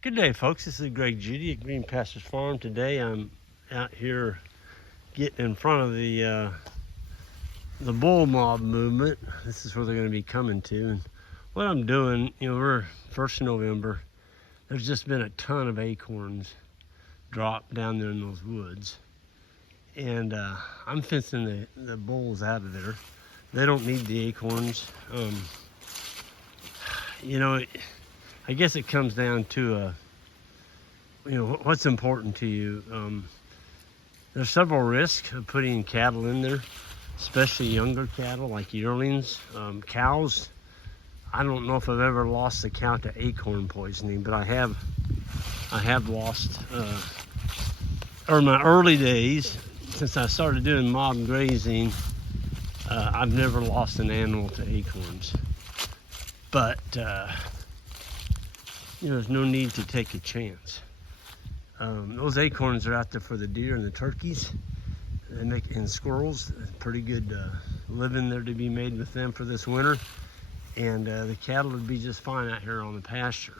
Good day, folks. This is Greg Judy at Green Pastures Farm. Today I'm out here getting in front of the bull mob movement. This is where they're going to be coming to. And what I'm doing, we're 1st of November. There's just been a ton of acorns dropped down there in those woods. And I'm fencing the bulls out of there. They don't need the acorns. I guess it comes down to what's important to you. There's several risks of putting cattle in there, especially younger cattle like yearlings. Cows, I don't know if I've ever lost a cow to acorn poisoning, but I have lost, or in my early days, since I started doing mob grazing, I've never lost an animal to acorns. But there's no need to take a chance. Those acorns are out there for the deer and the turkeys and squirrels. Pretty good living there to be made with them for this winter. And the cattle would be just fine out here on the pasture.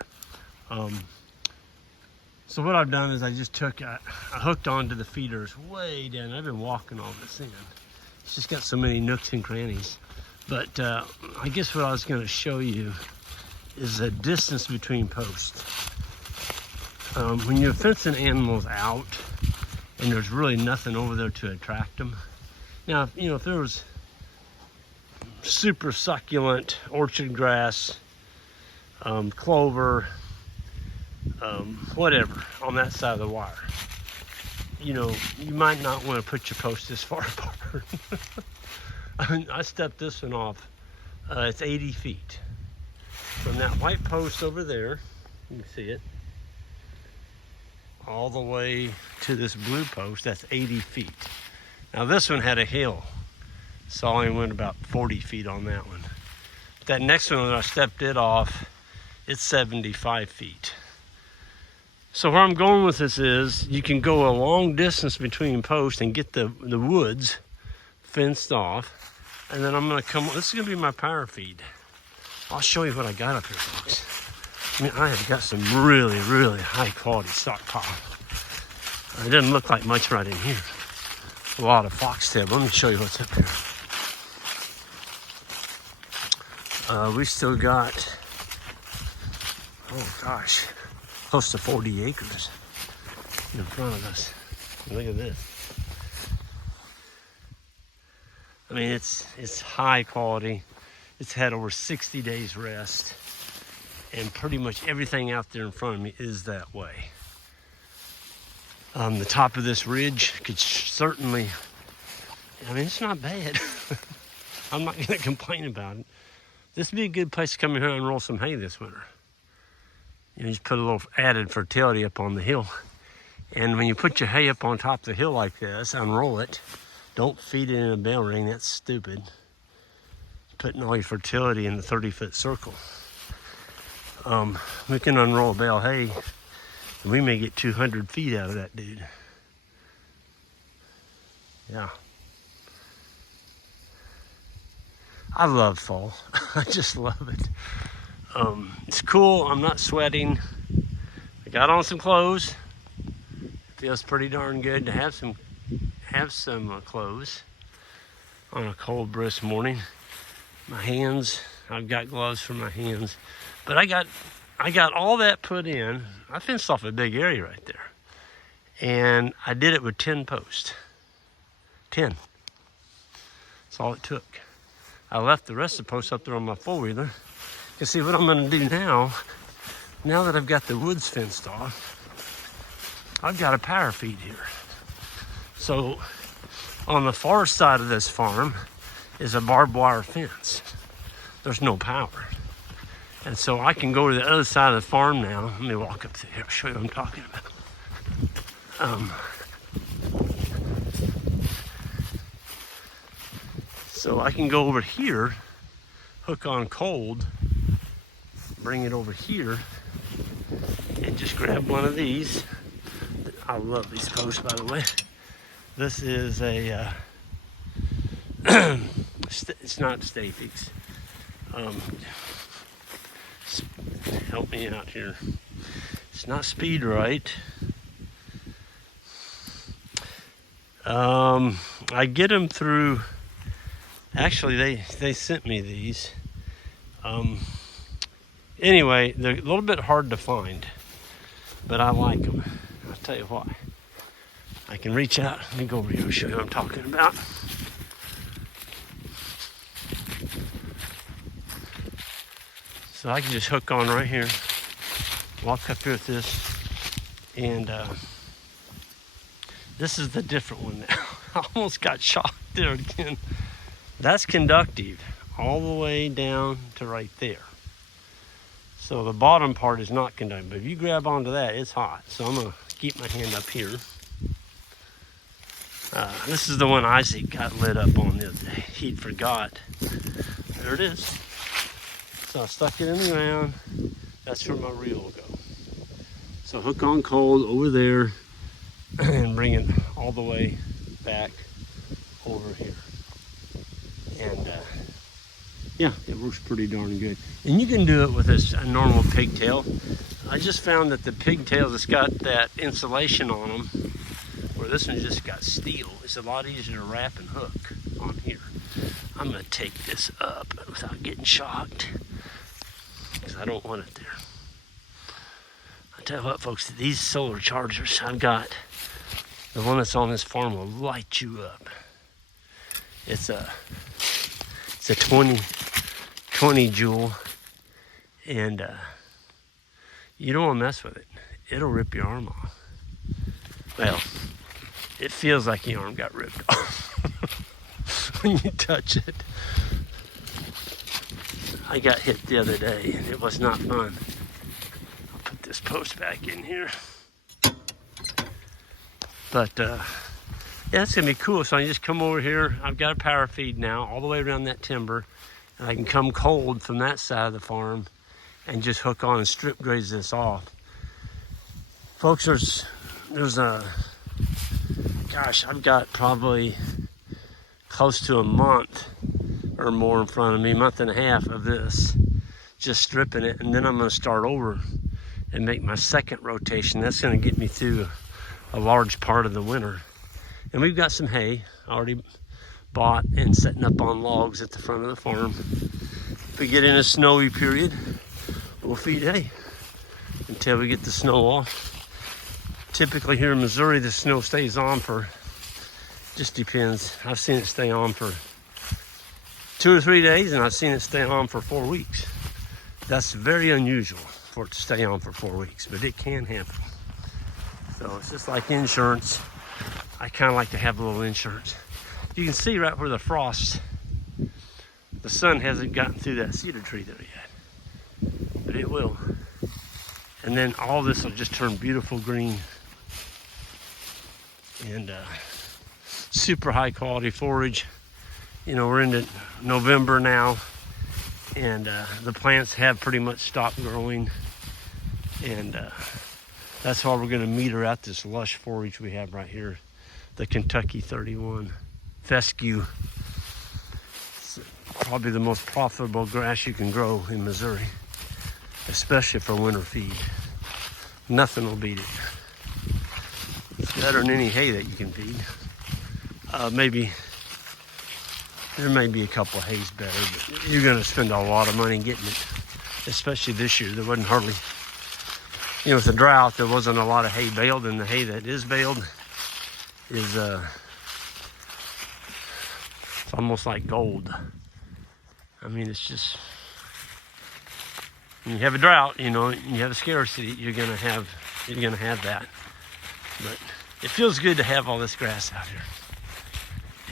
So what I've done is I just I hooked onto the feeders way down. I've been walking all this in. It's just got so many nooks and crannies. But I guess what I was going to show you is the distance between posts. When you're fencing animals out and there's really nothing over there to attract them. Now, if there was super succulent orchard grass, clover, whatever on that side of the wire, you might not want to put your posts this far apart. I stepped this one off. It's 80 feet. From that white post over there, you can see it, all the way to this blue post, that's 80 feet. Now this one had a hill, so I only went about 40 feet on that one. That next one, when I stepped it off, it's 75 feet. So where I'm going with this is, you can go a long distance between posts and get the woods fenced off, and then I'm gonna this is gonna be my power feed. I'll show you what I got up here, folks. I have got some really, really high quality stockpile. It doesn't look like much right in here. A lot of foxtail. Let me show you what's up here. We still got, oh gosh, close to 40 acres in front of us. Look at this. It's high quality. It's had over 60 days rest, and pretty much everything out there in front of me is that way. The top of this ridge could certainly, it's not bad. I'm not gonna complain about it. This would be a good place to come in here and roll some hay this winter. Just put a little added fertility up on the hill. And when you put your hay up on top of the hill like this, unroll it. Don't feed it in a bale ring, that's stupid. Putting all your fertility in the 30-foot circle. We can unroll a bale of hay, and we may get 200 feet out of that dude. Yeah. I love fall. I just love it. It's cool. I'm not sweating. I got on some clothes. Feels pretty darn good to have some clothes on a cold, brisk morning. My hands, I've got gloves for my hands, but I got all that put in. I fenced off a big area right there, and I did it with 10 posts. 10. That's all it took. I left the rest of the posts up there on my four-wheeler. You see what I'm going to do now that I've got the woods fenced off, I've got a power feed here. So on the far side of this farm is a barbed wire fence. There's no power. And so I can go to the other side of the farm now. Let me walk up through here, I'll show you what I'm talking about. So I can go over here, hook on cold, bring it over here, and just grab one of these. I love these posts, by the way. This is a, it's not Stafix. Help me out here. It's not speed right. I get them through, actually they sent me these. Anyway, they're a little bit hard to find, but I like them. I'll tell you why. I can reach out. Let me go over here and show you what I'm talking about. So I can just hook on right here, walk up here with this, and this is the different one now. I almost got shocked there again. That's conductive all the way down to right there. So the bottom part is not conductive, but if you grab onto that, it's hot. So I'm gonna keep my hand up here. This is the one Isaac got lit up on the other day. He'd forgot. There it is. So I stuck it in the ground. That's where my reel will go. So hook on cold over there and bring it all the way back over here. And yeah, it works pretty darn good. And you can do it with a normal pigtail. I just found that the pigtails that's got that insulation on them, where this one just got steel, it's a lot easier to wrap and hook on here. I'm gonna take this up without getting shocked, because I don't want it there. I tell you what, folks, these solar chargers I've got, the one that's on this farm will light you up. It's a 20 joule, and you don't want to mess with it. It'll rip your arm off. Well, it feels like your arm got ripped off when you touch it. I got hit the other day and it was not fun. I'll put this post back in here. But yeah, it's gonna be cool. So I just come over here. I've got a power feed now all the way around that timber, and I can come cold from that side of the farm and just hook on and strip graze this off. Folks, there's a, gosh, I've got probably close to a month or more in front of me, month and a half of this, just stripping it, and then I'm gonna start over and make my second rotation. That's gonna get me through a large part of the winter. And we've got some hay already bought and setting up on logs at the front of the farm. If we get in a snowy period, we'll feed hay until we get the snow off. Typically here in Missouri, the snow stays on for, just depends. I've seen it stay on for 2 or 3 days, and I've seen it stay on for 4 weeks. That's very unusual for it to stay on for 4 weeks, but it can happen. So it's just like insurance. I kind of like to have a little insurance. You can see right where the frost, the sun hasn't gotten through that cedar tree there yet, but it will. And then all this will just turn beautiful green. And super high quality forage. You know, we're into November now, and the plants have pretty much stopped growing. And that's why we're gonna meter out this lush forage we have right here, the Kentucky 31 fescue. It's probably the most profitable grass you can grow in Missouri, especially for winter feed. Nothing will beat it. It's better than any hay that you can feed. Maybe there may be a couple of hays better, but you're gonna spend a lot of money getting it, especially this year. There wasn't hardly, you know, with the drought, there wasn't a lot of hay baled, and the hay that is baled is it's almost like gold. I mean, it's just, when you have a drought, you know, you have a scarcity, you're gonna have that. But it feels good to have all this grass out here,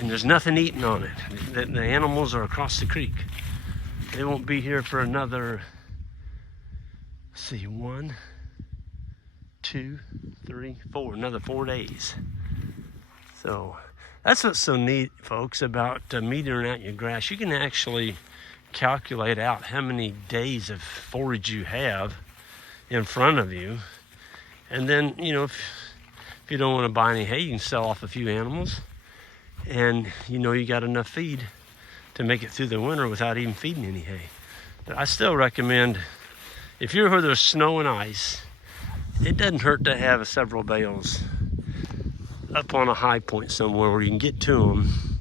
and there's nothing eating on it. The animals are across the creek. They won't be here for another, let's see, 1, 2, 3, 4, another 4 days. So that's what's so neat, folks, about metering out your grass. You can actually calculate out how many days of forage you have in front of you. And then, you know, if you don't want to buy any hay, you can sell off a few animals, and you know you got enough feed to make it through the winter without even feeding any hay. But I still recommend, if you're where there's snow and ice, it doesn't hurt to have several bales up on a high point somewhere where you can get to them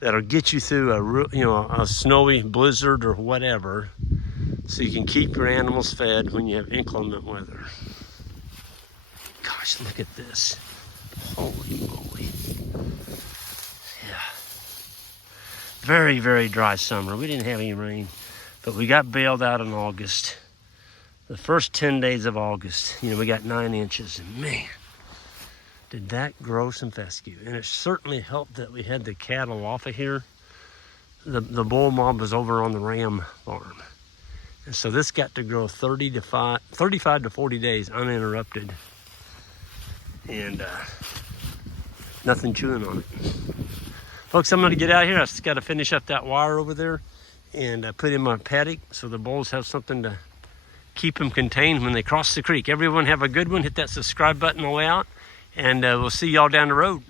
that'll get you through a snowy blizzard or whatever, so you can keep your animals fed when you have inclement weather. Gosh, look at this. Holy moly. Yeah. Very, very dry summer. We didn't have any rain, but we got bailed out in August. The first 10 days of August, we got 9 inches, and man, did that grow some fescue. And it certainly helped that we had the cattle off of here. The bull mob was over on the ram farm. And so this got to grow 35 to 40 days uninterrupted. And nothing chewing on it. Folks, I'm gonna get out of here. I just gotta finish up that wire over there and put in my paddock so the bulls have something to keep them contained when they cross the creek. Everyone have a good one. Hit that subscribe button on the way out, and we'll see y'all down the road.